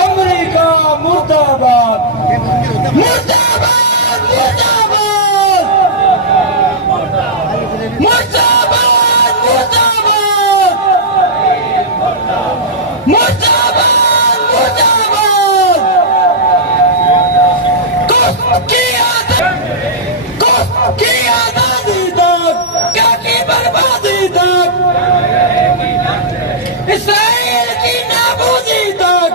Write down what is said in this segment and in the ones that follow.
امریکہ مرداباد مرداباد مرداباد مرداباد مرداباد مرداباد مرداباد کی آزادی تک کیا کی بربادی تک اسرائیل کی نابودی تک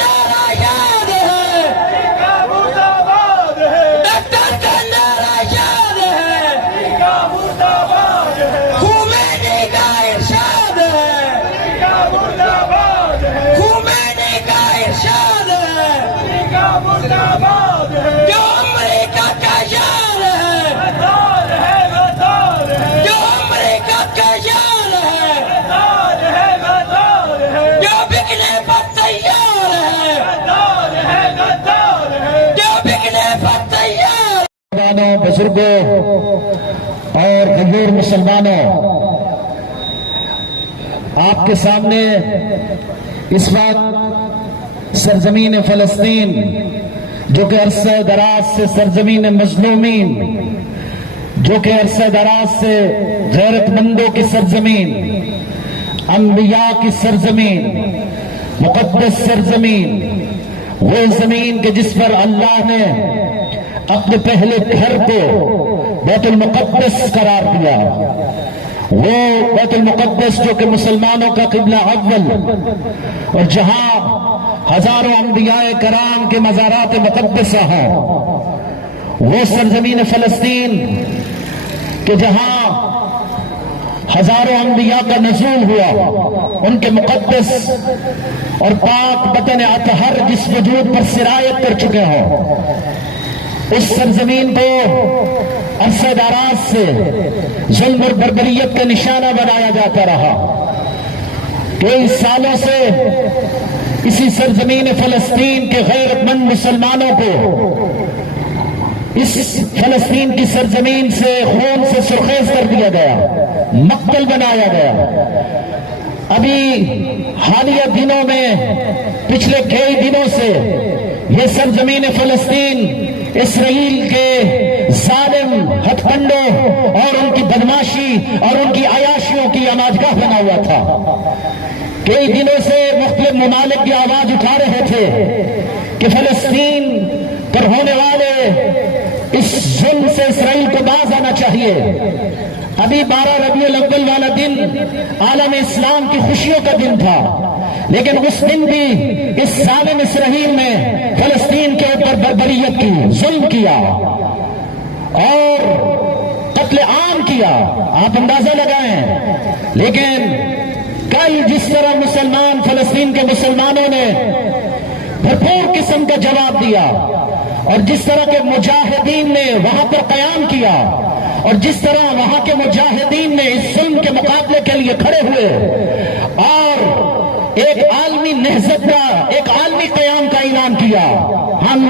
نعرہ یاد ہے ڈاکٹر کا نعرہ یاد ہے خمینی کا ارشاد ہے خمینی کا ارشاد ہے جو امریکہ کا یار ہے جو امریکہ کا یار ہے جو بکنے پر تیار ہے جو بکنے پر تیار بزرگوں اور غیر مسلمانوں، آپ کے سامنے اس وقت سرزمین فلسطین جو کہ عرصہ دراز سے سرزمین مظلومین، جو کہ عرصہ دراز سے غیرت مندوں کی سرزمین، انبیاء کی سرزمین، مقدس سرزمین، وہ زمین کہ جس پر اللہ نے اپنے پہلے گھر کو بیت المقدس قرار دیا، وہ بیت المقدس جو کہ مسلمانوں کا قبلہ اول، اور جہاں ہزاروں انبیاء کرام کے مزارات مقدسہ ہیں، وہ سرزمین فلسطین کہ جہاں ہزاروں انبیاء کا نزول ہوا، ان کے مقدس اور پاک وطن اطہر جس وجود پر سرایت کر چکے ہوں، اس سرزمین کو عرصہ دراز سے ظلم اور بربریت کا نشانہ بنایا جاتا رہا۔ کئی سالوں سے اسی سرزمین فلسطین کے غیرت مند مسلمانوں کو اس فلسطین کی سرزمین سے خون سے سرخیز کر دیا گیا، مقتل بنایا گیا۔ ابھی حالیہ دنوں میں پچھلے کئی دنوں سے یہ سرزمین فلسطین اسرائیل کے ظالم ہتھ کنڈوں اور ان کی بدماشی اور ان کی عیاشیوں کی اماجگاہ بنا ہوا تھا۔ کئی دنوں سے مختلف ممالک کی آواز اٹھا رہے تھے کہ فلسطین پر ہونے والے اس ظلم سے اسرائیل کو باز آنا چاہیے۔ ابھی 12 ربیع الاول والا دن عالم اسلام کی خوشیوں کا دن تھا، لیکن اس دن بھی اس ظالم اسرائیل نے فلسطین کے اوپر بربریت کی، ظلم کیا اور قتل عام کیا۔ آپ اندازہ لگائیں۔ لیکن کل جس طرح مسلمان فلسطین کے مسلمانوں نے بھرپور قسم کا جواب دیا، اور جس طرح کے مجاہدین نے وہاں پر قیام کیا، اور جس طرح وہاں کے مجاہدین نے اس ظلم کے مقابلے کے لیے کھڑے ہوئے اور ایک عالمی نہضت کا، ایک عالمی قیام کا اعلان کیا، ہم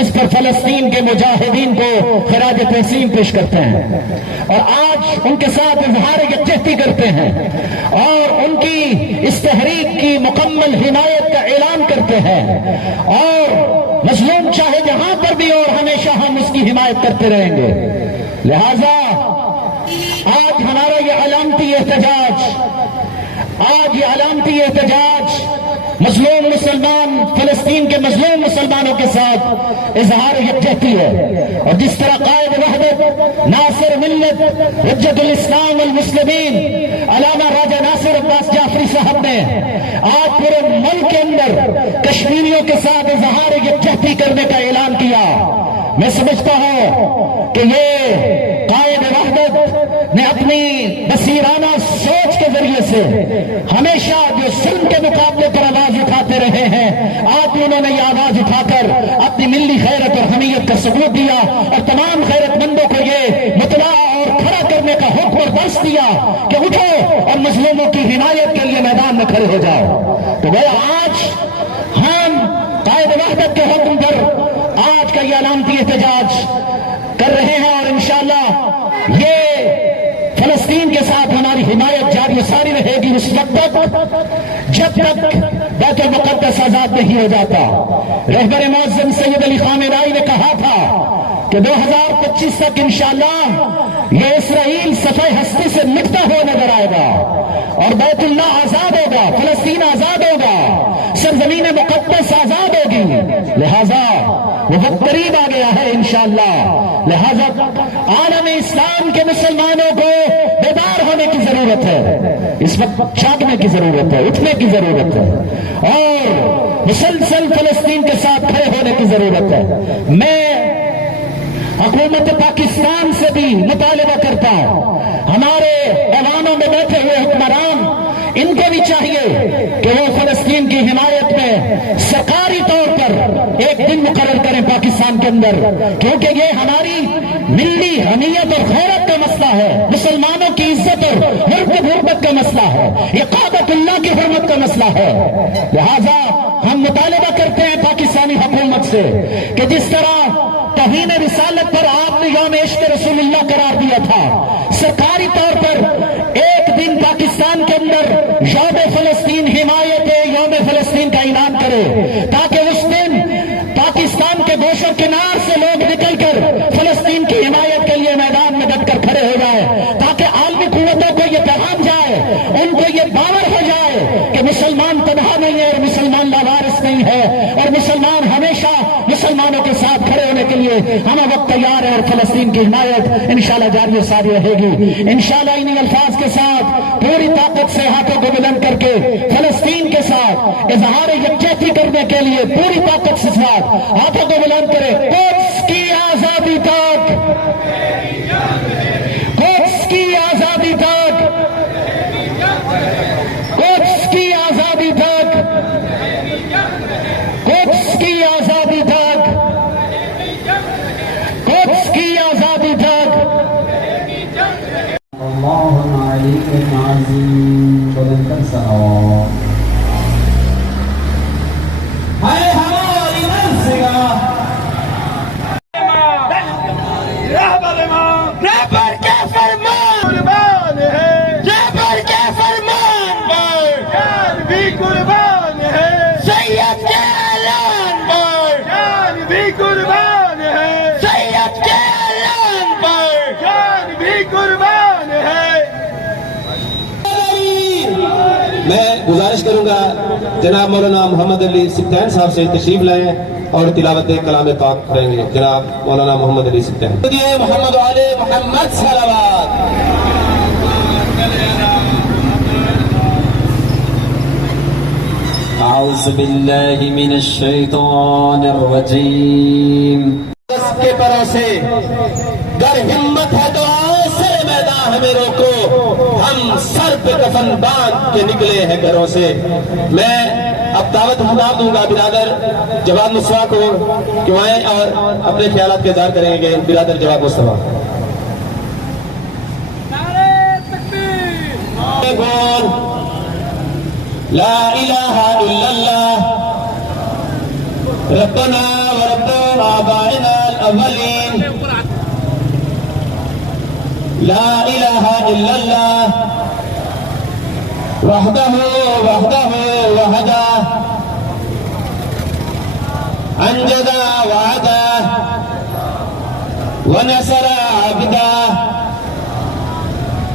اس پر فلسطین کے مجاہدین کو خراج تحسین پیش کرتے ہیں، اور آج ان کے ساتھ اظہار یکجہتی کرتے ہیں، اور ان کی اس تحریک کی مکمل حمایت کا اعلان کرتے ہیں، اور مظلوم چاہے جہاں پر بھی اور ہمیشہ ہم اس کی حمایت کرتے رہیں گے۔ لہذا آج ہمارا یہ علامتی احتجاج مظلوم مسلمان فلسطین کے مظلوم مسلمانوں کے ساتھ اظہار یکجہتی ہے، اور جس طرح قائد وحدت ناصر ملت حجت الاسلام والمسلمین علامہ راجہ ناصر عباس جعفری صاحب نے آج پورے ملک کے اندر کشمیریوں کے ساتھ اظہار یکجہتی کرنے کا اعلان کیا، میں سمجھتا ہوں کہ یہ قائد وحدت نے اپنی بصیرانہ سوچ کے ذریعے سے ہمیشہ جو ظلم کے مقابلے پر آواز اٹھاتے رہے ہیں، آج بھی انہوں نے یہ آواز اٹھا کر اپنی ملی غیرت اور حمیت کا ثبوت دیا اور تمام غیرت مندوں کو یہ مطلع اور کھڑا کرنے کا حکم اور درس دیا کہ اٹھو اور مظلوموں کی حمایت کے لیے میدان میں کھڑے ہو جاؤ. تو گویا آج ہم قائد وحدت کے حکم پر آج کا یہ علامتی احتجاج کر رہے ہیں اور انشاءاللہ یہ فلسطین کے ساتھ ہماری حمایت جاری ساری رہے گی اس وقت تک جب تک بیت المقدس آزاد نہیں ہو جاتا. رہبر معظم سید علی خامنہ رائی نے کہا تھا کہ 2025 تک انشاءاللہ یہ اسرائیل صفحہ ہستی سے مٹتا ہوا نظر آئے گا اور بیت اللہ آزاد ہوگا, فلسطین آزاد ہوگا, سرزمین مقدس آزاد ہوگی. لہذا وہ وقت قریب آ گیا ہے انشاءاللہ. لہذا عالم اسلام کے مسلمانوں کو بیدار ہونے کی ضرورت ہے, اس وقت جاگنے کی ضرورت ہے, اٹھنے کی ضرورت ہے اور مسلسل فلسطین کے ساتھ کھڑے ہونے کی ضرورت ہے. میں حکومت پاکستان سے بھی مطالبہ کرتا ہوں, ہمارے ایوانوں میں بیٹھے ہوئے حکمران ان کو بھی چاہیے کہ وہ فلسطین کی حمایت میں سرکاری طور پر ایک دن مقرر کریں پاکستان کے اندر, کیونکہ یہ ہماری ملی حمیت اور غیرت کا مسئلہ ہے, مسلمانوں کی عزت اور حرمت کا مسئلہ ہے, یہ قادت اللہ کی حرمت کا مسئلہ ہے. لہذا ہم مطالبہ کرتے ہیں پاکستانی حکومت سے کہ جس طرح توہین رسالت پر آپ نے یوم عشق رسول اللہ قرار دیا تھا, سرکاری طور پر ایک دن پاکستان کے اندر یوم فلسطین حمایت یوم فلسطین کا اعلان کرے تاکہ اس دن پاکستان کے گوش و کنار سے لوگ نکل کر فلسطین کی حمایت کے لیے میدان میں ڈٹ کر کھڑے ہو جائے, تاکہ عالمی قوتوں کو یہ پیغام جائے, ان کو یہ باور ہو جائے کہ مسلمان تنہا نہیں ہے اور مسلمان لاوارث نہیں ہے اور مسلمان ہمیشہ مسلمانوں کے ساتھ کھڑے ہونے کے لیے ہم وقت تیار ہیں اور فلسطین کی حمایت انشاءاللہ جاری و ساری رہے گی. انشاءاللہ انہی الفاظ کے ساتھ پوری طاقت سے ہاتھوں کو بلند کر کے فلسطین کے ساتھ اظہار یکجہتی کرنے کے لیے پوری طاقت سے ساتھ ہاتھوں کو بلند کرے. قدس کی آزادی تک, قدس کی آزادی تک, قدس کی آزادی تک, قدس کی آزادی تک, قدس کی آزادی تک. اللہ علیکم عظیم بلند کر سلام. ہے ہماری منصگاہ رہبر کے فرمان قربان ہے, رہبر کے فرمان پر جان بھی قربان ہے, سید کے اعلان پر جان بھی قربان ہے, سید کے اعلان پر جان بھی قربان ہے. میں گزارش کروں گا جناب مولانا محمد علی سبتین صاحب سے تشریف لائیں اور تلاوت کلام پاک کریں گے. جناب مولانا محمد علی سبتین. محمد علی محمد صلوات. اعوذ باللہ من الشیطان الرجیم. کے پروں سے گر ہمت ہے تو آؤ سر میدان ہمیں روکو, ہم سر پہ کفن باندھ کے نکلے ہیں گھروں سے. میں اب دعوت خطاب دوں گا برادر جواد مصطفیٰ کو کہ وہ آئیں اور اپنے خیالات کا اظہار کریں گے. برادر جواد مصطفیٰ. بول لا الہ الا اللہ ربنا ورب آبائنا الاولین, لا الہ الا اللہ وحدہ وحدہ وحدہ انجز وعدہ ونصر عبدہ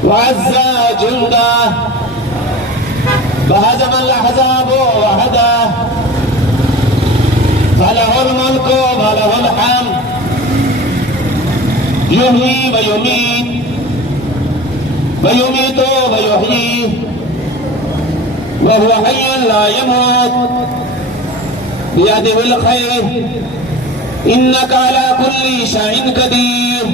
وعز جندہ بہزم الاحزاب وحدہ فلہ الملک ولہ الحمد یحیی ویمیت ویمیت ویحیی وهو حی لا يموت بیدہ الخیر انک علی کل شیء قدیر.